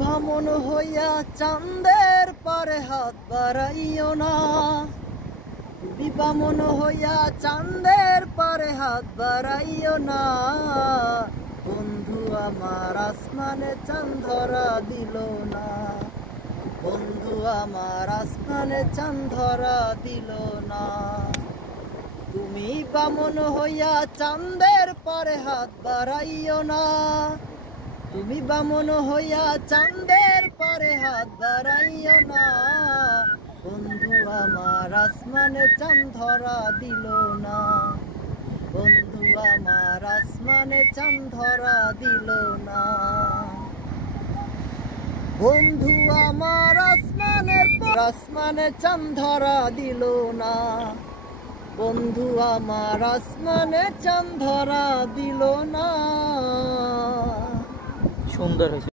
বামন হইয়া চাঁদের পারে হাত বাড়াইও না, তুমি বামন হইয়া চাঁদের পারে হাত বাড়াইও না। বন্ধু আমার আসমানে চাঁদ ধরা দিল না, বন্ধু আমার আসমানে চাঁদ ধরা দিল না। তুমি বামন হইয়া চাঁদের পারে হাত বাড়াইও না, তুমি বামন হইয়া চাঁদের পারে হাত বাড়াইও না। বন্ধু আমার আসমানে চাঁদ ধরা দিল না, বন্ধু আমার আসমানে চাঁদ ধরা দিল না। বন্ধু আমার আসমানে চাঁদ ধরা দিল না, বন্ধু আমার আসমানে চাঁদ ধরা দিল না। সুন্দর হয়েছে।